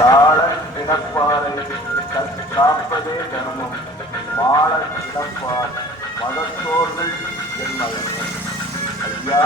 தாழ கிடப்பாரை காப்பதே தர்மம் மாள கிடப்பார் மதத்தோர்கள் என் மகன் ஐயா.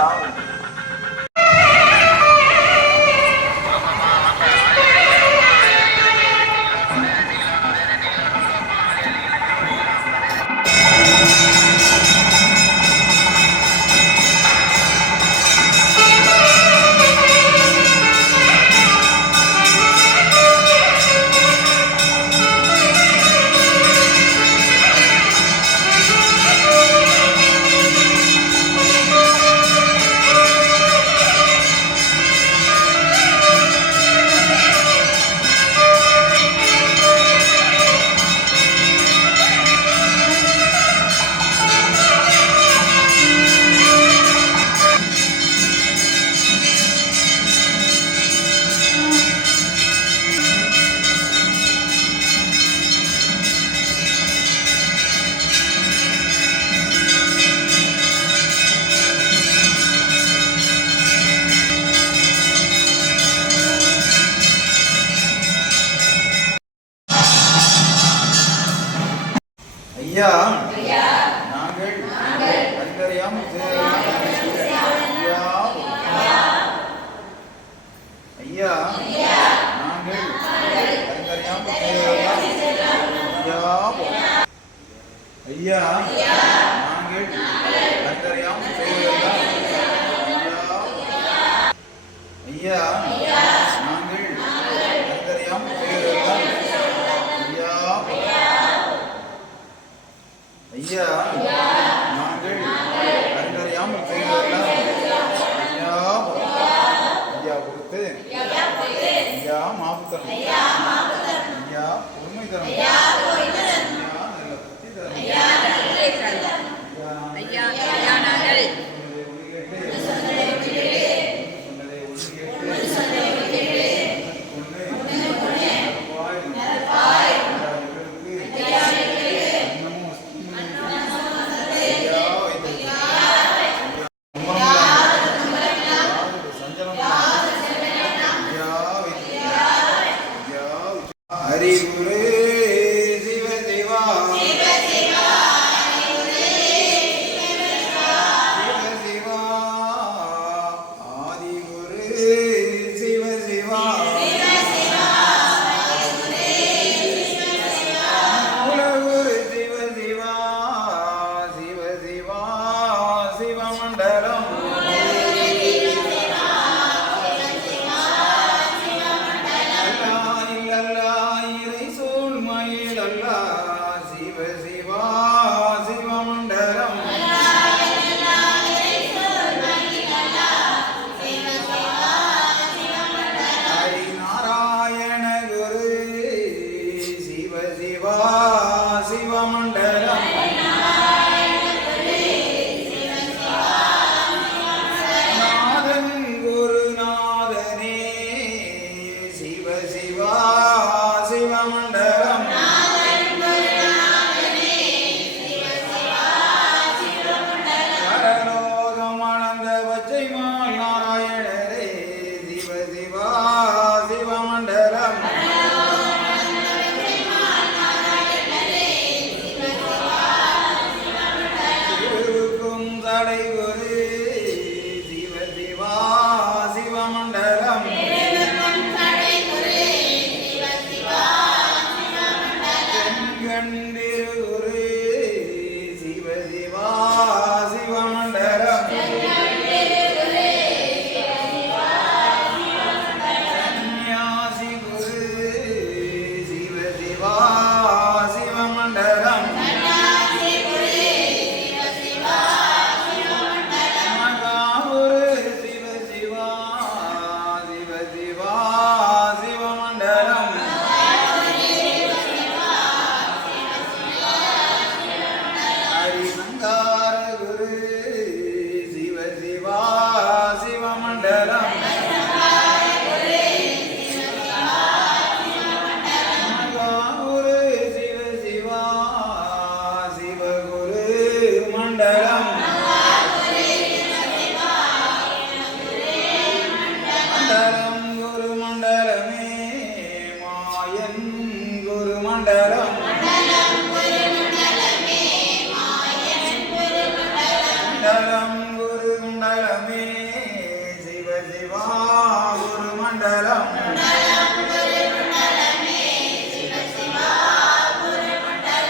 ஐயா நாங்கள் அறிந்தறியாம் ஐயா நாங்கள் அறிந்தறியாம் ஐயா நாங்கள் அறிந்தறியாம் ஐயா நாங்கள் அறிந்தறியாம் ஐயா நாங்கள் அறிந்தறியாமல் செய்வதெல்லாம் ஐயா கொடுத்து ஐயா மாப்பு தரும் ஐயா பொறுமை தரும் ஐயா நல்ல புத்தி தரும் ஐயா நாங்கள் அறிவுரே சிவ சிவா சிவ சிவா ஆதிகுரு சிவ சிவா மூலகுரு சிவ சிவா சிவ சிவா சிவமண்டலம் சிவமண்டலம் நாதன் குருநாதனே சிவ சிவா சிவமண்டலம் பரலோகம் ஆனந்த பச்சைமால் நாராயணரே சிவ சிவா சிவமண்டலம் தலைவரு சிவ சிவா சிவமண்டலம்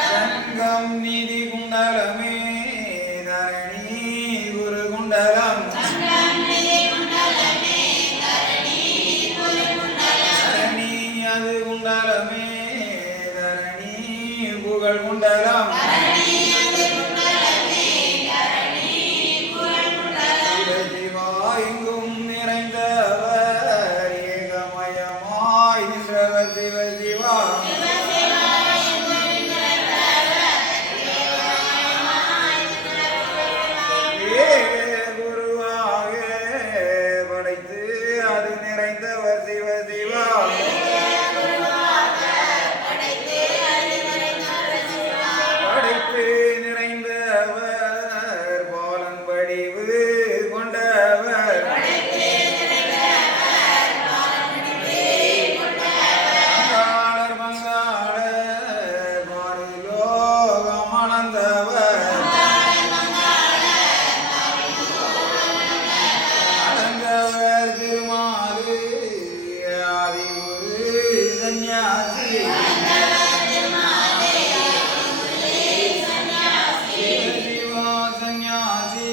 சங்கம் நிதி குண்டலமே தரணி குரு குண்டலம் தரணி அது குண்டலமே தரணி புகழ் குண்டலம் சிவா எங்கும் நிறைந்தவர் ஏகமயமாய் நின்றவர் சிவ சிவா குருவாக படைத்து அது நிறைந்தவர் சிவ சிவா படைத்து நிறைந்தவர் பாலன் வடிவு கொண்டவர் பங்காளர் பங்காளர் பாரிலோகம் அளந்தவர் அடங்கவர் திருமாறு ஆதிகுரு சந்நியாசி சிவா சந்நியாசி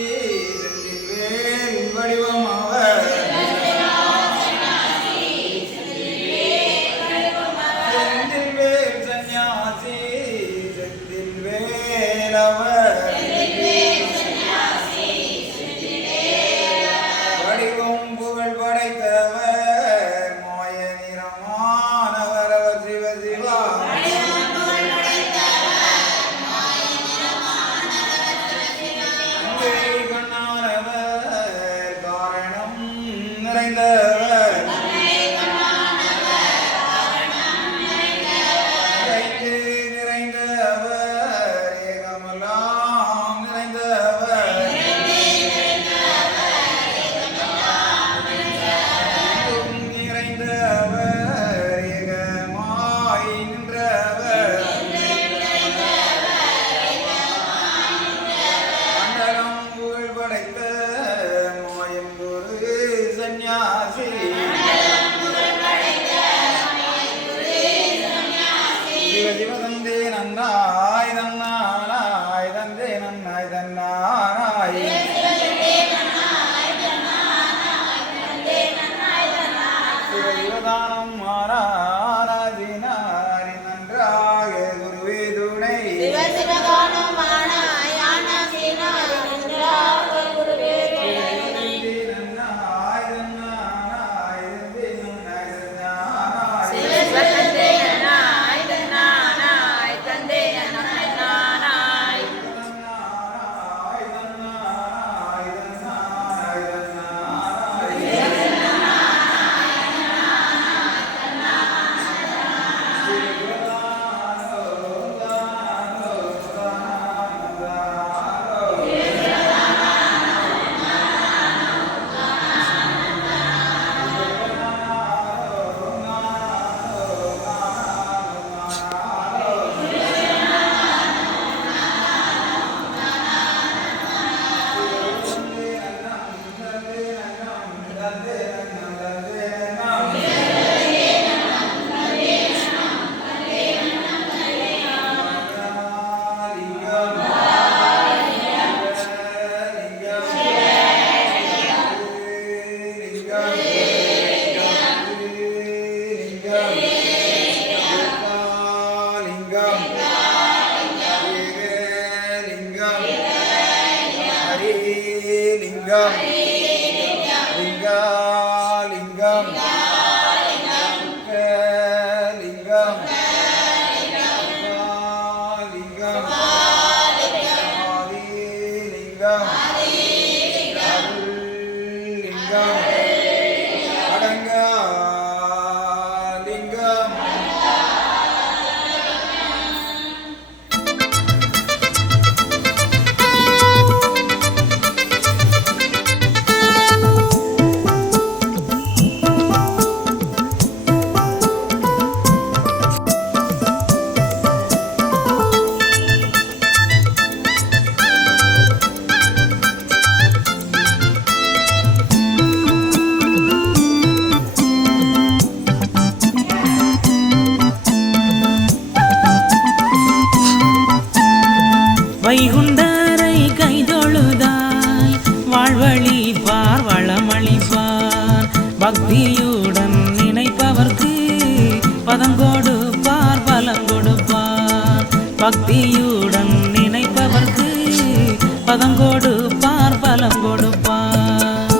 செந்தில் வேல் வடிவம் அவர் செந்தில் வேல் சந்நியாசி செந்தில் வேல் அவர் வடிவம் புகழ் படைத்தவர் மாய நிறமானவர் அவர் சிவ சிவா அங்கே கண்ணானவர் காரணம் நிறைந்தவர் நிறைந்து நிறைந்தவர் ஏகமெல்லாம் நிறைந்தவர் எங்கும் நிறைந்தவர் ஏகமாய் நின்றவர் மண்டலம் புகழ் படைத்த மாயம் குரு சந்நியாசி சிவ சிவ தந்தே நன்னாய் தன்னானாய் தந்தே நன்னாய் தன்னானாய் சிவ சிவதானம் மாறாராஜினாரி நன்றாக குருவே துணை தந்தே நன்னாய் தன்னானாய் தந்தே நன்னாய் தன்னானாய் தன்னானாய் தன்னானாய் தன்னானாய் தன்னானாய் லிங்கம் லிங்கம் லிங்கம் லிங்கம் ஆதிலிங்கம் அருள்லிங்கம் அடங்கா லிங்கம் வைகுண்டரை கைதொழுதால் வாழ்வழிப்பார் வளமளிப்பார் பக்தியுடன் நினைப்பவர்க்கு பதம் கொடுப்பார் பலம் கொடுப்பார் பக்தியுடன் நினைப்பவர்க்கு பதம் கொடுப்பார் பலம் கொடுப்பார்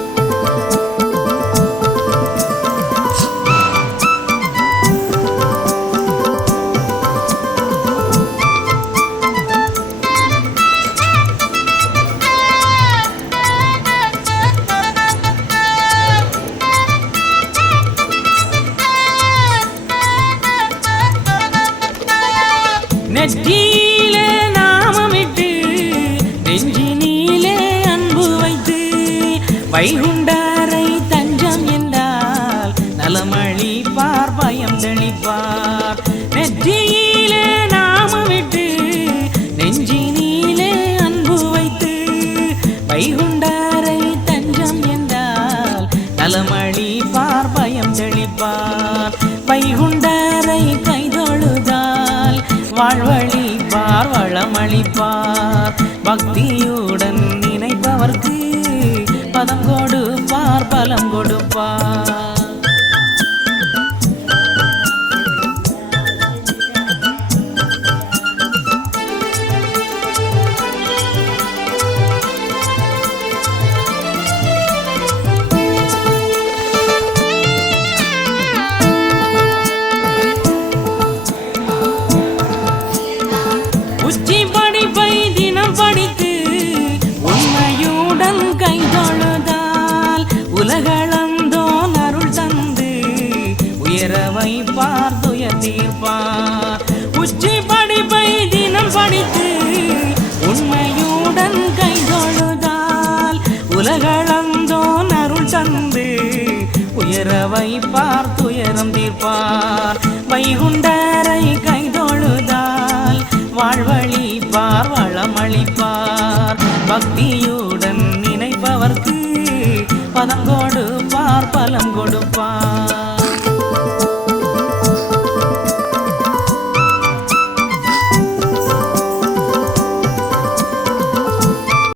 நெற்றியிலே நாமமிட்டு நெஞ்சினிலே அன்பு வைத்து வைகுண்டரை தஞ்சம் என்றால் நலமளிப்பார் பயம் தெளிப்பார் நெற்றியிலே நாமமிட்டு நெஞ்சினிலே அன்பு வைத்து வைகுண்டரை தஞ்சம் என்றால் நலமளிப்பார் பயம் தெளிப்பார் வைகுண்டரை கைதொழுதால் வாழ்வழிப்பார் வளமளிப்பார் பக்தியுடன் நினைப்பவர்க்கு பதம் கொடுப்பார் பலம் கொடுப்பார் உச்சி படிப்பை தினம் படித்து உண்மையுடன் கைதொழுதால் உலகளந்தோன் அருள் தந்து உயர வைப்பார் துயர் தீர்ப்பார் உச்சி படிப்பை தினம் படித்து உண்மையுடன் கைதொழுதால் உலகளந்தோன் அருள் தந்து உயர வைப்பார் துயரம் தீர்ப்பார் வைகுண்டரை கைதொழுதால் வாழ்வழிப்பார் வளமளிப்பார் பக்தியுடன் நினைப்பவர்க்கு பதம் கொடுப்பார் பலம் கொடுப்பார்